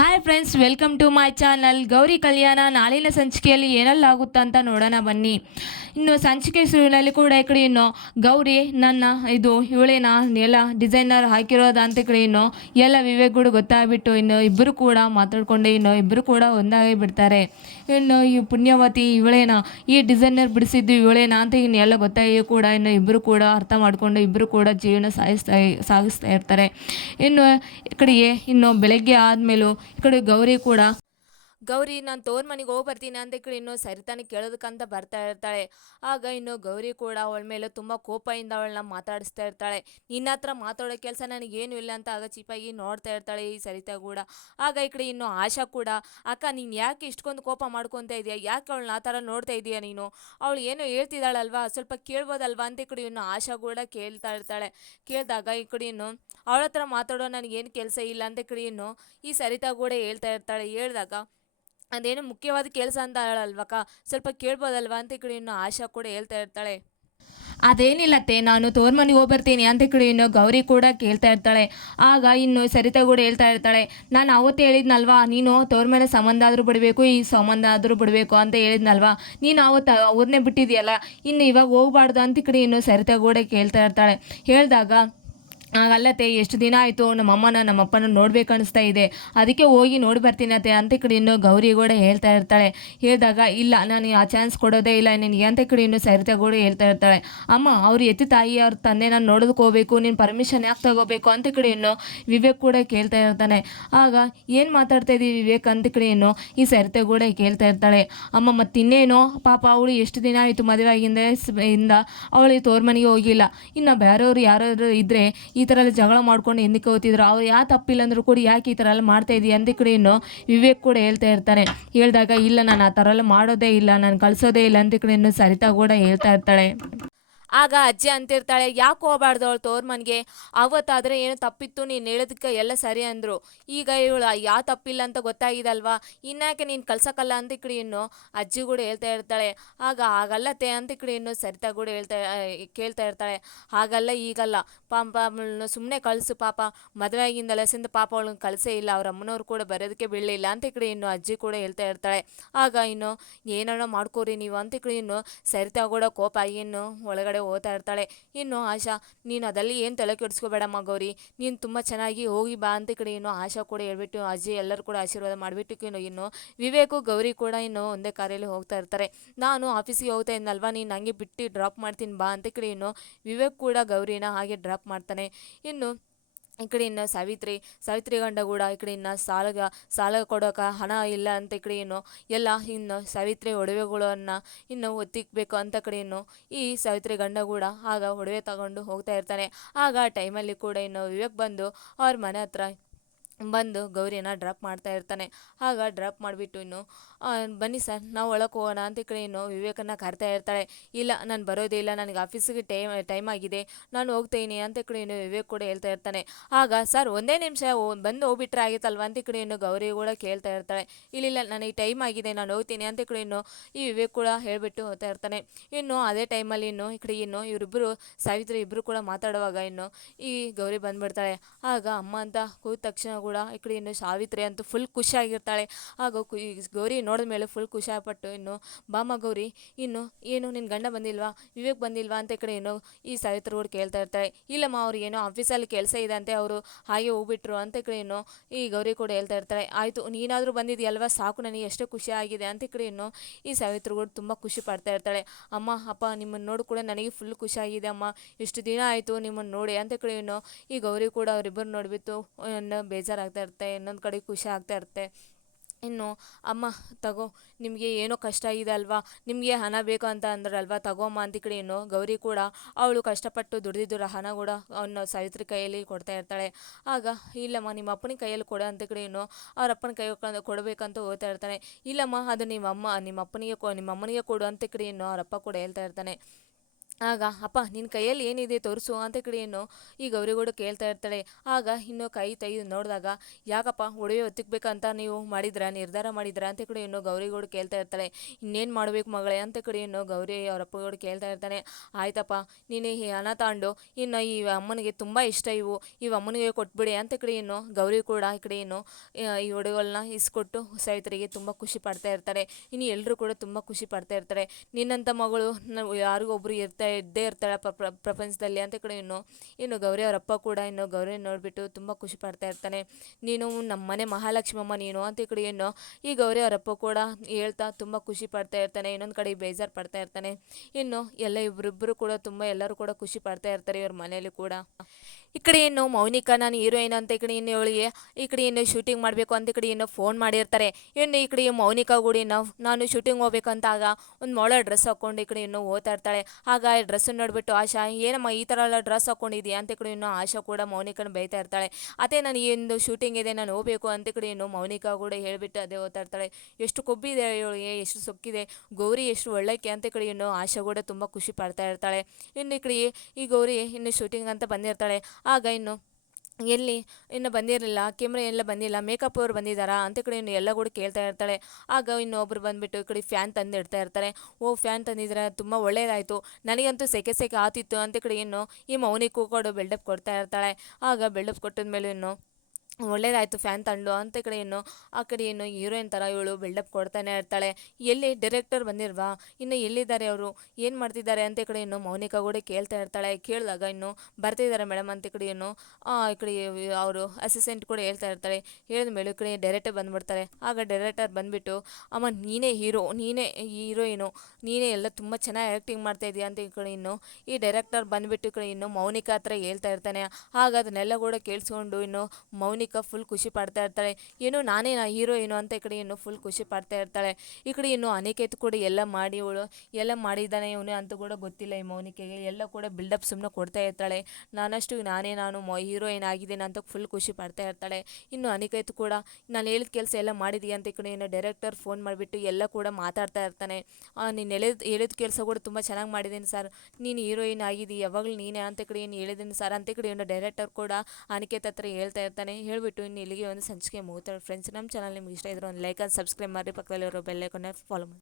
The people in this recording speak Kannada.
Hi friends, welcome to my channel. Gauri Kalyana ನಾಳಿನ ಸಂಚಿಕೆಯಲ್ಲಿ ಏನೆಲ್ಲ ಆಗುತ್ತಾ ಅಂತ ನೋಡೋಣ ಬನ್ನಿ. ಇನ್ನು ಸಂಚಿಕೆ ಶುರುವಿನಲ್ಲಿ ಕೂಡ ಈ ಕಡೆ ಇನ್ನು ಗೌರಿ ನನ್ನ ಇದು ಇವಳೇನ ಎಲ್ಲ ಡಿಸೈನರ್ ಹಾಕಿರೋದು ಅಂತ ಕಡೆ ಇನ್ನು ಎಲ್ಲ ವಿವೇಕ್ ಕೂಡ ಗೊತ್ತಾಗ್ಬಿಟ್ಟು ಇನ್ನು ಇಬ್ಬರು ಕೂಡ ಮಾತಾಡ್ಕೊಂಡು ಇನ್ನು ಇಬ್ಬರು ಕೂಡ ಒಂದಾಗಿ ಬಿಡ್ತಾರೆ. ಇನ್ನು ಈ ಪುಣ್ಯವತಿ ಇವಳೇನ ಈ ಡಿಸೈನರ್ ಬಿಡಿಸಿದ್ದು ಇವಳೇನ ಅಂತ ಇನ್ನು ಎಲ್ಲ ಗೊತ್ತಾಗಿ ಕೂಡ ಇನ್ನು ಇಬ್ಬರು ಕೂಡ ಅರ್ಥ ಮಾಡಿಕೊಂಡು ಇಬ್ಬರು ಕೂಡ ಜೀವನ ಸಾಗಿಸ್ತಾ ಇರ್ತಾರೆ. ಇನ್ನು ಈ ಕಡೆಗೆ ಇನ್ನು ಬೆಳಗ್ಗೆ ಆದಮೇಲೂ ಈ ಕಡೆ ಗೌರಿ ನಾನು ತೋರ್ ಮನೆಗೆ ಹೋಗಿ ಬರ್ತೀನಿ ಅಂತ ಈ ಕಡೆ ಇನ್ನು ಸರಿತಾನೆ ಕೇಳೋದಕ್ಕಂತ ಬರ್ತಾ ಇರ್ತಾಳೆ. ಆಗ ಇನ್ನು ಗೌರಿ ಕೂಡ ಅವಳ ಮೇಲೆ ತುಂಬ ಕೋಪದಿಂದ ಅವಳನ್ನ ಮಾತಾಡಿಸ್ತಾ ಇರ್ತಾಳೆ. ನಿನ್ನ ಹತ್ರ ಮಾತಾಡೋ ಕೆಲಸ ನನಗೇನು ಇಲ್ಲ ಅಂತ ಆಗ ಚೀಪಾಗಿ ನೋಡ್ತಾ ಇರ್ತಾಳೆ ಈ ಸರಿತಾ ಕೂಡ. ಆಗ ಈ ಕಡೆ ಇನ್ನು ಆಶಾ ಕೂಡ, ಅಕ್ಕ ನೀನು ಯಾಕೆ ಇಷ್ಟೊಂದು ಕೋಪ ಮಾಡ್ಕೊತಾ ಇದೆಯಾ, ಯಾಕೆ ಅವಳನ್ನ ಆ ಥರ ನೋಡ್ತಾ ಇದೀಯಾ ನೀನು, ಅವಳು ಏನೋ ಹೇಳ್ತಿದ್ದಾಳಲ್ವಾ, ಸ್ವಲ್ಪ ಕೇಳ್ಬೋದಲ್ವಾ ಅಂತ ಈ ಕಡೆ ಇನ್ನು ಆಶಾ ಕೂಡ ಕೇಳ್ತಾ ಇರ್ತಾಳೆ. ಕೇಳಿದಾಗ ಈ ಕಡೆ ಇನ್ನು ಅವಳ ಹತ್ರ ಮಾತಾಡೋ ನನಗೇನು ಕೆಲಸ ಇಲ್ಲ ಅಂತ ಈ ಕಡೆ ಇನ್ನು ಈ ಸರಿತಾ ಕೂಡ ಹೇಳ್ತಾ ಇರ್ತಾಳೆ. ಹೇಳಿದಾಗ ಅದೇನು ಮುಖ್ಯವಾದ ಕೆಲಸ ಅಂತ ಹೇಳಲ್ವಕ್ಕ, ಸ್ವಲ್ಪ ಕೇಳ್ಬೋದಲ್ವಾ ಅಂತ ಈ ಕಡೆ ಇನ್ನು ಆಶಾ ಕೂಡ ಹೇಳ್ತಾ ಇರ್ತಾಳೆ. ಅದೇನಿಲ್ಲತ್ತೆ, ನಾನು ತೋರ್ ಮನೆಗೆ ಹೋಗಿ ಬರ್ತೀನಿ ಅಂತ ಈ ಕಡೆ ಇನ್ನು ಗೌರಿ ಕೂಡ ಕೇಳ್ತಾ ಇರ್ತಾಳೆ. ಆಗ ಇನ್ನು ಸರಿತಾ ಕೂಡ ಹೇಳ್ತಾ ಇರ್ತಾಳೆ, ನಾನು ಅವತ್ತು ಹೇಳಿದ್ನಲ್ವಾ ನೀನು ತೋರ್ ಮನೆ ಸಂಬಂಧ ಆದರೂ ಬಿಡಬೇಕು, ಈ ಸಂಬಂಧ ಆದರೂ ಬಿಡಬೇಕು ಅಂತ ಹೇಳಿದ್ನಲ್ವಾ, ನೀನು ಅವತ್ತು ಅವ್ರನ್ನೇ ಬಿಟ್ಟಿದೆಯಲ್ಲ, ಇನ್ನು ಇವಾಗ ಹೋಗ್ಬಾರ್ದು ಅಂತ ಈ ಕಡೆ ಇನ್ನು ಸರಿತಾ ಕೂಡ ಕೇಳ್ತಾ ಇರ್ತಾಳೆ. ಹೇಳಿದಾಗ ಆಗಲ್ಲತ್ತೆ, ಎಷ್ಟು ದಿನ ಆಯಿತು ನಮ್ಮಪ್ಪನ ನೋಡ್ಬೇಕು ಅನಿಸ್ತಾ ಇದೆ, ಅದಕ್ಕೆ ಹೋಗಿ ನೋಡಿ ಬರ್ತೀನತ್ತೆ ಅಂತ ಕಡೆ ಇನ್ನು ಗೌರಿ ಕೂಡ ಹೇಳ್ತಾ ಇರ್ತಾಳೆ. ಹೇಳಿದಾಗ ಇಲ್ಲ, ನಾನು ಆ ಚಾನ್ಸ್ ಕೊಡೋದೇ ಇಲ್ಲ ನಿನಗೆ ಅಂತ ಕಡೆ ಇನ್ನು ಸರಿತಾ ಕೂಡ ಹೇಳ್ತಾ ಇರ್ತಾಳೆ. ಅಮ್ಮ, ಅವ್ರು ಎತ್ತಿ ತಾಯಿ ಅವ್ರ ತಂದೆ ನಾನು ನೋಡೋದಕ್ಕೆ ಹೋಗಬೇಕು, ನೀನು ಪರ್ಮಿಷನ್ ಯಾಕೆ ತಗೋಬೇಕು ಅಂತ ಕಡೆ ಇನ್ನು ವಿವೇಕ್ ಕೂಡ ಕೇಳ್ತಾ ಇರ್ತಾನೆ. ಆಗ ಏನು ಮಾತಾಡ್ತಾ ಇದ್ದೀವಿ ವಿವೇಕ್ ಅಂತ ಕಡೆ ಇನ್ನು ಈ ಸರಿತಾ ಕೂಡ ಕೇಳ್ತಾ ಇರ್ತಾಳೆ. ಅಮ್ಮ ಮತ್ತಿನ್ನೇನೋ ಪಾಪ, ಅವಳು ಎಷ್ಟು ದಿನ ಆಯಿತು ಮದುವೆ ಆಗಿಂದ ಅವಳು ತೋರ್ ಮನೆಗೆ ಹೋಗಿಲ್ಲ, ಇನ್ನು ಬೇರೆಯವರು ಯಾರಾದರೂ ಇದ್ದರೆ ಈ ಥರ ಎಲ್ಲ ಜಗಳ ಮಾಡ್ಕೊಂಡು ಎಂದಕ್ಕೆ ಹೋಗ್ತಿದ್ರು, ಅವ್ರು ಯಾವ ತಪ್ಪಿಲ್ಲ ಅಂದರೂ ಕೂಡ ಯಾಕೆ ಈ ಥರ ಎಲ್ಲ ಮಾಡ್ತಾ ಇದೀಯ ಅಂತ ಕಡೆ ಇನ್ನು ವಿವೇಕ್ ಕೂಡ ಹೇಳ್ತಾ ಇರ್ತಾನೆ. ಹೇಳಿದಾಗ ಇಲ್ಲ, ನಾನು ಆ ಥರ ಎಲ್ಲ ಮಾಡೋದೇ ಇಲ್ಲ, ನಾನು ಕಳಿಸೋದೇ ಇಲ್ಲ ಅಂತ ಕಡೆ ಇನ್ನು ಸರಿತಾ ಕೂಡ ಹೇಳ್ತಾ ಇರ್ತಾಳೆ. ಆಗ ಅಜ್ಜಿ ಅಂತಿರ್ತಾಳೆ, ಯಾಕೆ ಹೋಗಬಾರ್ದು ಅವಳು ತೋರ್ ಮನೆಗೆ, ಅವತ್ತಾದರೆ ಏನು ತಪ್ಪಿತ್ತು, ನೀನು ಹೇಳೋದಕ್ಕೆ ಎಲ್ಲ ಸರಿ ಅಂದರು, ಈಗ ಇವಳು ಯಾವ ತಪ್ಪಿಲ್ಲ ಅಂತ ಗೊತ್ತಾಗಿದಲ್ವಾ, ಇನ್ಯಾಕೆ ನೀನು ಕಳ್ಸೋಕ್ಕಲ್ಲ ಅಂತ ಈ ಕಡೆ ಇನ್ನು ಅಜ್ಜಿ ಕೂಡ ಹೇಳ್ತಾ ಇರ್ತಾಳೆ. ಆಗ ಆಗಲ್ಲತ್ತೆ ಅಂತ ಈ ಕಡೆ ಇನ್ನು ಸರಿತಾ ಕೂಡ ಕೇಳ್ತಾ ಇರ್ತಾಳೆ. ಹಾಗಲ್ಲ ಈಗಲ್ಲ ಪಾಪ, ಅವಳನ್ನ ಸುಮ್ಮನೆ ಕಳಿಸು, ಪಾಪ ಮದುವೆ ಆಗಿಂದ ಲಸಿಂದ ಪಾಪ ಅವಳನ್ನ ಕಳಿಸೇ ಇಲ್ಲ, ಅವ್ರ ಅಮ್ಮನವ್ರು ಕೂಡ ಬರೋದಕ್ಕೆ ಬಿಡಲಿಲ್ಲ ಅಂತ ಈ ಕಡೆ ಇನ್ನು ಅಜ್ಜಿ ಕೂಡ ಹೇಳ್ತಾ ಇರ್ತಾಳೆ. ಆಗ ಇನ್ನು ಏನೋ ಮಾಡ್ಕೋರಿ ನೀವು ಅಂತ ಈ ಕಡೆ ಇನ್ನು ಸರಿತಾ ಕೂಡ ಕೋಪ ಇನ್ನು ಒಳಗಡೆ ಓದ್ತಾ ಇರ್ತಾಳೆ. ಇನ್ನು ಆಶಾ, ನೀನು ಅದರಲ್ಲಿ ಏನು ತಲೆ ಕೆಡಿಸ್ಕೋಬೇಡಮ್ಮ ಗೌರಿ, ನೀನು ತುಂಬ ಚೆನ್ನಾಗಿ ಹೋಗಿ ಬಾ ಅಂತ ಕಡೆ ಇನ್ನು ಆಶಾ ಕೂಡ ಹೇಳ್ಬಿಟ್ಟು ಅಜ್ಜಿ ಎಲ್ಲರೂ ಕೂಡ ಆಶೀರ್ವಾದ ಮಾಡಿಬಿಟ್ಟು ಇನ್ನು ವಿವೇಕು ಗೌರಿ ಕೂಡ ಇನ್ನು ಒಂದೇ ಕಾರಲ್ಲಿ ಹೋಗ್ತಾ ಇರ್ತಾರೆ. ನಾನು ಆಫೀಸಿಗೆ ಹೋಗ್ತಾ ಇದ್ನಲ್ವಾ, ನೀನು ಹಂಗೆ ಬಿಟ್ಟು ಡ್ರಾಪ್ ಮಾಡ್ತೀನಿ ಬಾ ಅಂತ ಕಡೆ ಇನ್ನು ವಿವೇಕ್ ಕೂಡ ಗೌರಿನ ಹಾಗೆ ಡ್ರಾಪ್ ಮಾಡ್ತಾನೆ. ಇನ್ನು ಈ ಕಡೆ ಇನ್ನು ಸಾವಿತ್ರಿ ಗಂಡ ಕೂಡ ಈ ಕಡೆ ಇನ್ನು ಸಾಲ ಕೊಡೋಕೆ ಹಣ ಇಲ್ಲ ಅಂತ ಈ ಕಡೆ ಇನ್ನು ಎಲ್ಲ ಇನ್ನು ಸಾವಿತ್ರಿ ಒಡವೆಗಳನ್ನು ಇನ್ನು ಒತ್ತಿಕ್ಬೇಕು ಅಂತ ಕಡೆ ಇನ್ನು ಈ ಸಾವಿತ್ರಿ ಗಂಡ ಕೂಡ ಆಗ ಒಡವೆ ತಗೊಂಡು ಹೋಗ್ತಾ ಇರ್ತಾನೆ. ಆಗ ಟೈಮಲ್ಲಿ ಕೂಡ ಇನ್ನು ವಿವೇಕ್ ಬಂದು ಅವ್ರ ಮನೆ ಹತ್ರ ಬಂದು ಗೌರಿನ ಡ್ರಾಪ್ ಮಾಡ್ತಾ ಇರ್ತಾನೆ. ಆಗ ಡ್ರಾಪ್ ಮಾಡಿಬಿಟ್ಟು ಇನ್ನು ಬನ್ನಿ ಸರ್, ನಾವು ಒಳಗೆ ಹೋಗೋಣ ಅಂತ ಈ ಕಡೆ ಇನ್ನು ವಿವೇಕನ್ನು ಕರಿತಾ ಇರ್ತಾಳೆ. ಇಲ್ಲ, ನಾನು ಬರೋದೇ ಇಲ್ಲ, ನನಗೆ ಆಫೀಸಿಗೆ ಟೈಮ್ ಆಗಿದೆ, ನಾನು ಹೋಗ್ತೀನಿ ಅಂತ ಈ ಕಡೆ ಇನ್ನು ವಿವೇಕ್ ಕೂಡ ಹೇಳ್ತಾ ಇರ್ತಾನೆ. ಆಗ ಸರ್ ಒಂದೇ ನಿಮಿಷ ಬಂದು ಹೋಗ್ಬಿಟ್ರೆ ಆಗಿತ್ತಲ್ವ ಅಂತ ಈ ಕಡೆ ಇನ್ನು ಗೌರಿ ಕೂಡ ಕೇಳ್ತಾ ಇರ್ತಾಳೆ. ಇಲ್ಲ, ನನಗೆ ಟೈಮ್ ಆಗಿದೆ, ನಾನು ಹೋಗ್ತೀನಿ ಅಂತ ಈ ಕಡೆ ಇನ್ನು ಈ ವಿವೇಕ್ ಕೂಡ ಹೇಳಿಬಿಟ್ಟು ಹೋಗ್ತಾ ಇರ್ತಾನೆ. ಇನ್ನು ಅದೇ ಟೈಮಲ್ಲಿ ಇನ್ನು ಈ ಕಡೆ ಇನ್ನು ಇವರಿಬ್ಬರು ಸಾವಿತ್ರಿ ಇಬ್ಬರು ಕೂಡ ಮಾತಾಡುವಾಗ ಇನ್ನು ಈ ಗೌರಿ ಬಂದುಬಿಡ್ತಾಳೆ. ಆಗ ಅಮ್ಮ ಅಂತ ಕೂದ ತಕ್ಷಣ ಕೂಡ ಈ ಕಡೆ ಇನ್ನು ಸಾವಿತ್ರಿ ಅಂತೂ ಫುಲ್ ಖುಷಿಯಾಗಿರ್ತಾಳೆ. ಆಗ ಗೌರಿ ನೋಡಿದ ಮೇಲೆ ಫುಲ್ ಖುಷಿಯಾಗ್ಬಿಟ್ಟು ಇನ್ನು ಬಾಮ ಗೌರಿ, ಇನ್ನು ಏನು ನಿನ್ನ ಗಂಡ ಬಂದಿಲ್ವಾ, ವಿವೇಕ್ ಬಂದಿಲ್ವಾ ಅಂತ ಈ ಕಡೆ ಇನ್ನು ಈ ಸಾವಿತ್ರಿ ಕೂಡ ಕೇಳ್ತಾ ಇರ್ತಾಳೆ. ಇಲ್ಲಮ್ಮ, ಅವ್ರು ಏನೋ ಆಫೀಸಲ್ಲಿ ಕೆಲಸ ಇದೆ ಅಂತೆ, ಅವರು ಹಾಗೆ ಹೋಗ್ಬಿಟ್ರು ಅಂತ ಈ ಕಡೆ ಇನ್ನು ಈ ಗೌರಿ ಕೂಡ ಹೇಳ್ತಾ ಇರ್ತಾಳೆ. ಆಯಿತು, ನೀನಾದರೂ ಬಂದಿದೆಯಲ್ವ, ಸಾಕು, ನನಗೆ ಎಷ್ಟು ಖುಷಿ ಆಗಿದೆ ಅಂತ ಈ ಕಡೆ ಇನ್ನು ಈ ಸಾವಿತ್ರಿ ಕೂಡ ತುಂಬ ಖುಷಿ ಪಡ್ತಾ ಇರ್ತಾಳೆ. ಅಮ್ಮ ಅಪ್ಪ, ನಿಮ್ಮನ್ನು ನೋಡಿ ಕೂಡ ನನಗೆ ಫುಲ್ ಖುಷಿಯಾಗಿದೆ ಅಮ್ಮ, ಎಷ್ಟು ದಿನ ಆಯಿತು ನಿಮ್ಮನ್ನು ನೋಡಿ ಅಂತ ಕಡೆ ಇನ್ನು ಈ ಗೌರಿ ಕೂಡ ಅವರಿಬ್ಬರು ನೋಡಿಬಿಟ್ಟು ಬೇಜಾರಾಗ್ತಾ ಇರುತ್ತೆ, ಇನ್ನೊಂದು ಕಡೆ ಖುಷಿ ಆಗ್ತಾ ಇರುತ್ತೆ. ಇನ್ನು ಅಮ್ಮ ತಗೋ, ನಿಮಗೆ ಏನೋ ಕಷ್ಟ ಇದೆ ಅಲ್ವಾ, ನಿಮಗೆ ಹಣ ಬೇಕು ಅಂತ ಅಂದ್ರಲ್ವಾ, ತಗೋಮ್ಮ ಅಂತ ಕಡೆ ಇನ್ನು ಗೌರಿ ಕೂಡ ಅವಳು ಕಷ್ಟಪಟ್ಟು ದುಡ್ದಿದ್ದರ ಹಣ ಕೂಡ ಅವನು ಸಾವಿತ್ರಿ ಕೈಯಲ್ಲಿ ಕೊಡ್ತಾ ಇರ್ತಾಳೆ. ಆಗ ಇಲ್ಲಮ್ಮ, ನಿಮ್ಮ ಅಪ್ಪನ ಕೈಯಲ್ಲಿ ಕೊಡ ಅಂತ ಕಡೆ ಇನ್ನು ಅವ್ರ ಅಪ್ಪನ ಕೈ ಕೊಡಬೇಕಂತ ಹೋಗ್ತಾ ಇರ್ತಾನೆ. ಇಲ್ಲಮ್ಮ, ಅದು ನಿಮ್ಮ ಅಮ್ಮನಿಗೆ ಕೊಡು ಅಂತ ಕಡೆ ಇನ್ನು ಅವರಪ್ಪ ಕೂಡ ಹೇಳ್ತಾ ಇರ್ತಾನೆ. ಆಗ ಅಪ್ಪ ನಿನ್ನ ಕೈಯಲ್ಲಿ ಏನಿದೆ ತೋರಿಸು ಅಂತ ಕಡೆ ಏನು ಈ ಗೌರಿಗೌಡ ಕೇಳ್ತಾ ಇರ್ತಾಳೆ. ಆಗ ಇನ್ನು ಕೈ ತೆಗೆದು ನೋಡಿದಾಗ ಯಾಕಪ್ಪ ಒಡವೆ ಒತ್ತಿಕ್ಬೇಕಂತ ನೀವು ಮಾಡಿದ್ರಾ ನಿರ್ಧಾರ ಮಾಡಿದ್ರಾ ಅಂತ ಕಡೆ ಏನು ಗೌರಿಗೌಡ ಕೇಳ್ತಾ ಇರ್ತಾಳೆ. ಇನ್ನೇನು ಮಾಡಬೇಕು ಮಗಳೇ ಅಂತ ಕಡೆ ಏನು ಗೌರಿ ಅವ್ರ ಅಪ್ಪಗೌಡ ಕೇಳ್ತಾ ಇರ್ತಾನೆ. ಆಯ್ತಪ್ಪ ನೀನು ಈ ಹಣ ತಗೊಂಡು ಇನ್ನು ಈ ಅಮ್ಮನಿಗೆ ತುಂಬ ಇಷ್ಟ ಇವು ಅಮ್ಮನಿಗೆ ಕೊಟ್ಬಿಡಿ ಅಂತ ಕಡೆ ಏನು ಗೌರಿ ಕೂಡ ಈ ಕಡೆ ಏನು ಈ ಒಡವೆಗಳನ್ನ ಇಸ್ಕೊಟ್ಟು ಸಾವಿತ್ರಿಗೆ ತುಂಬ ಖುಷಿ ಪಡ್ತಾ ಇರ್ತಾರೆ. ಇನ್ನು ಎಲ್ಲರೂ ಕೂಡ ತುಂಬ ಖುಷಿ ಪಡ್ತಾ ಇರ್ತಾರೆ. ನಿನ್ನಂಥ ಮಗಳು ನಾವು ಯಾರಿಗೊಬ್ರು ಇದ್ದೇ ಇರ್ತಾಳೆ ಪ್ರಪಂಚದಲ್ಲಿ ಅಂತ ಕಡೆ ಇನ್ನು ಗೌರಿ ಅವರಪ್ಪ ಕೂಡ ಇನ್ನು ಗೌರಿ ನೋಡಿಬಿಟ್ಟು ತುಂಬ ಖುಷಿ ಪಡ್ತಾ ಇರ್ತಾನೆ. ನೀನು ನಮ್ಮನೆ ಮಹಾಲಕ್ಷ್ಮಮ್ಮ ನೀನು ಅಂತ ಕಡೆ ಈ ಗೌರಿ ಅವರಪ್ಪ ಕೂಡ ಹೇಳ್ತಾ ತುಂಬ ಖುಷಿ ಪಡ್ತಾ ಇರ್ತಾನೆ. ಇನ್ನೊಂದು ಕಡೆ ಬೇಜಾರು ಪಡ್ತಾ ಇರ್ತಾನೆ. ಇನ್ನು ಎಲ್ಲ ಇಬ್ಬರಿಬ್ಬರು ಕೂಡ ತುಂಬ ಎಲ್ಲರೂ ಕೂಡ ಖುಷಿ ಪಡ್ತಾ ಇರ್ತಾರೆ ಇವ್ರ ಮನೇಲಿ ಕೂಡ. ಈ ಕಡೆ ಏನು ಮೌನಿಕಾ ನಾನು ಹೀರೋಯಿನ್ ಅಂತ ಈ ಕಡೆ ಇನ್ನು ಇವಳಿಗೆ ಈ ಕಡೆ ಇನ್ನು ಶೂಟಿಂಗ್ ಮಾಡಬೇಕು ಅಂತ ಈ ಕಡೆ ಇನ್ನು ಫೋನ್ ಮಾಡಿರ್ತಾರೆ. ಇನ್ನು ಈ ಕಡೆ ಮೌನಿಕಾ ಕೂಡ ನಾನು ಶೂಟಿಂಗ್ ಹೋಗ್ಬೇಕಂತಾಗ ಒಂದು ಮೊಳ ಡ್ರೆಸ್ ಹಾಕ್ಕೊಂಡು ಈ ಕಡೆ ಇನ್ನೂ ಓದ್ತಾ ಇರ್ತಾಳೆ. ಆಗ ಈ ಡ್ರೆಸ್ಸನ್ನು ನೋಡಿಬಿಟ್ಟು ಆಶಾ ಏನಮ್ಮ ಈ ಥರ ಎಲ್ಲ ಡ್ರೆಸ್ ಹಾಕ್ಕೊಂಡಿದ್ಯಾ ಅಂತ ಈ ಕಡೆ ಇನ್ನು ಆಶಾ ಕೂಡ ಮೌನಿಕನ ಬೈತಾ ಇರ್ತಾಳೆ. ಅದೇ ನಾನು ಈ ಒಂದು ಶೂಟಿಂಗ್ ಇದೆ ನಾನು ಹೋಗಬೇಕು ಅಂತ ಈ ಕಡೆ ಇನ್ನು ಮೌನಿಕಾ ಕೂಡ ಹೇಳಿಬಿಟ್ಟು ಅದೇ ಓದ್ತಾ ಇರ್ತಾಳೆ. ಎಷ್ಟು ಕೊಬ್ಬಿದೆ ಇವಳಿಗೆ ಎಷ್ಟು ಸೊಕ್ಕಿದೆ ಗೌರಿ ಎಷ್ಟು ಒಳ್ಳೆಕೆ ಅಂತ ಈ ಕಡೆ ಇನ್ನು ಆಶಾ ಕೂಡ ತುಂಬ ಖುಷಿ ಪಡ್ತಾ ಇರ್ತಾಳೆ. ಇನ್ನು ಈ ಕಡೆ ಈ ಗೌರಿ ಇನ್ನು ಶೂಟಿಂಗ್ ಅಂತ ಬಂದಿರ್ತಾಳೆ. ಆಗ ಎಲ್ಲಿ ಇನ್ನು ಬಂದಿರಲಿಲ್ಲ ಕ್ಯಾಮ್ರಾ ಎಲ್ಲ ಬಂದಿಲ್ಲ ಮೇಕಪ್ ಅವ್ರು ಬಂದಿದ್ದಾರಾ ಅಂತ ಕಡೆ ಇನ್ನು ಎಲ್ಲ ಕೂಡ ಕೇಳ್ತಾ ಇರ್ತಾಳೆ. ಆಗ ಇನ್ನೊಬ್ರು ಬಂದುಬಿಟ್ಟು ಈ ಕಡೆ ಫ್ಯಾನ್ ತಂದು ಇಡ್ತಾ ಇರ್ತಾರೆ. ಓ ಫ್ಯಾನ್ ತಂದಿದ್ರೆ ತುಂಬ ಒಳ್ಳೇದಾಯಿತು ನನಗಂತೂ ಸೆಕೆ ಸೆಕೆ ಆತಿತ್ತು ಅಂತ ಕಡೆ ಇನ್ನು ಈ ಮೌನಿಗೂ ಕೂಡ ಬಿಲ್ಡಪ್ ಕೊಡ್ತಾ ಇರ್ತಾಳೆ. ಆಗ ಬಿಲ್ಡಪ್ ಕೊಟ್ಟಿದ ಮೇಲೆ ಒಳ್ಳೇದಾಯಿತು ಫ್ಯಾನ್ ತಂಡು ಅಂತ ಕಡೆ ಆ ಕಡೆ ಹೀರೋಯಿನ್ ಥರ ಇವಳು ಬಿಲ್ಡಪ್ ಕೊಡ್ತಾನೆ ಇರ್ತಾಳೆ. ಎಲ್ಲಿ ಡೈರೆಕ್ಟರ್ ಬಂದಿಲ್ವಾ ಇನ್ನು ಎಲ್ಲಿದ್ದಾರೆ ಅವರು ಏನು ಮಾಡ್ತಿದ್ದಾರೆ ಅಂತ ಕಡೆ ಮೌನಿಕಾ ಕೂಡ ಕೇಳ್ತಾ ಇರ್ತಾಳೆ. ಕೇಳಿದಾಗ ಬರ್ತಿದ್ದಾರೆ ಮೇಡಮ್ ಅಂತ ಕಡೆ ಈ ಕಡೆ ಅವರು ಅಸಿಸ್ಟೆಂಟ್ ಕೂಡ ಹೇಳ್ತಾ ಇರ್ತಾರೆ. ಹೇಳಿದ ಮೇಲೆ ಈ ಕಡೆ ಡೈರೆಕ್ಟರ್ ಬಂದುಬಿಡ್ತಾರೆ. ಆಗ ಡೈರೆಕ್ಟರ್ ಬಂದುಬಿಟ್ಟು ಅಮ್ಮ ನೀನೇ ಹೀರೋ ನೀನೇ ಹೀರೋಯಿನು ನೀನೇ ಎಲ್ಲ ತುಂಬ ಚೆನ್ನಾಗಿ ಆ್ಯಕ್ಟಿಂಗ್ ಮಾಡ್ತಾಯಿದ್ದೀಯ ಅಂತ ಈ ಕಡೆ ಈ ಡೈರೆಕ್ಟರ್ ಬಂದುಬಿಟ್ಟು ಈ ಕಡೆ ಮೌನಿಕಾ ಹತ್ರ ಹೇಳ್ತಾ ಇರ್ತಾನೆ. ಆಗ ಅದನ್ನೆಲ್ಲ ಕೂಡ ಕೇಳಿಸ್ಕೊಂಡು ಮೌನಿಕಾ ಫುಲ್ ಖುಷಿ ಪಡ್ತಾ ಇರ್ತಾಳೆ. ನಾನೇ ಹೀರೋಯಿನು ಅಂತ ಈ ಕಡೆ ಫುಲ್ ಖುಷಿ ಪಡ್ತಾ ಇರ್ತಾಳೆ. ಈ ಕಡೆ ಅನಿಕೇತ್ ಕೂಡ ಎಲ್ಲ ಮಾಡಿ ಇವಳು ಎಲ್ಲ ಮಾಡಿದ್ದಾನೆ ಇವನು ಅಂತ ಕೂಡ ಗೊತ್ತಿಲ್ಲ ಈ ಮೌನಿಕೆಗೆ. ಎಲ್ಲ ಕೂಡ ಬಿಲ್ಡಪ್ ಸುಮ್ಮನೆ ಕೊಡ್ತಾ ಇರ್ತಾಳೆ. ನಾನು ಹೀರೋಯಿನ್ ಆಗಿದ್ದೇನೆ ಅಂತ ಫುಲ್ ಖುಷಿ ಪಡ್ತಾ ಇರ್ತಾಳೆ. ಇನ್ನು ಅನಿಕೇತ್ ಕೂಡ ನಾನು ಹೇಳಿದ ಕೆಲಸ ಎಲ್ಲ ಮಾಡಿದೀಯ ಅಂತ ಈ ಕಡೆ ಡೈರೆಕ್ಟರ್ ಫೋನ್ ಮಾಡಿಬಿಟ್ಟು ಎಲ್ಲ ಕೂಡ ಮಾತಾಡ್ತಾ ಇರ್ತಾನೆ. ನೀನು ಹೇಳಿದ ಕೆಲಸ ಕೂಡ ತುಂಬ ಚೆನ್ನಾಗಿ ಮಾಡಿದ್ದೀನಿ ಸರ್ ನೀನು ಹೀರೋಯಿನ್ ಆಗಿದ್ದೀ ಯಾವಾಗಲೂ ನೀನೇ ಅಂತ ಕಡೆ ಹೇಳಿದ್ದೀನಿ ಸರ್ ಅಂತ ಕಡೆ ಡೈರೆಕ್ಟರ್ ಕೂಡ ಅನಿಕೇತ್ ಹತ್ರ ಹೇಳ್ತಾ ಇರ್ತಾನೆ. ಹೇಳಿಬಿಟ್ಟು ಇನ್ನು ಇಲ್ಲಿಗೆ ಒಂದು ಸಂಚಿಕೆ ಮುಗಿತಾರೆ ಫ್ರೆಂಡ್ಸ್. ನಮ್ಮ ಚಾನಲ್ ನಿಮ್ಗೆ ಇಷ್ಟ ಇದ್ರೆ ಒಂದು ಲೈಕ್ ಆ್ಯಂಡ್ ಸಬ್ಸ್ಕ್ರೈಬ್ ಮಾಡಿ ಪಕ್ಕದಲ್ಲಿರೋ ಬೆಲ್ ಐಕಾನ್ನ ಫಾಲೋ ಮಾಡಿ.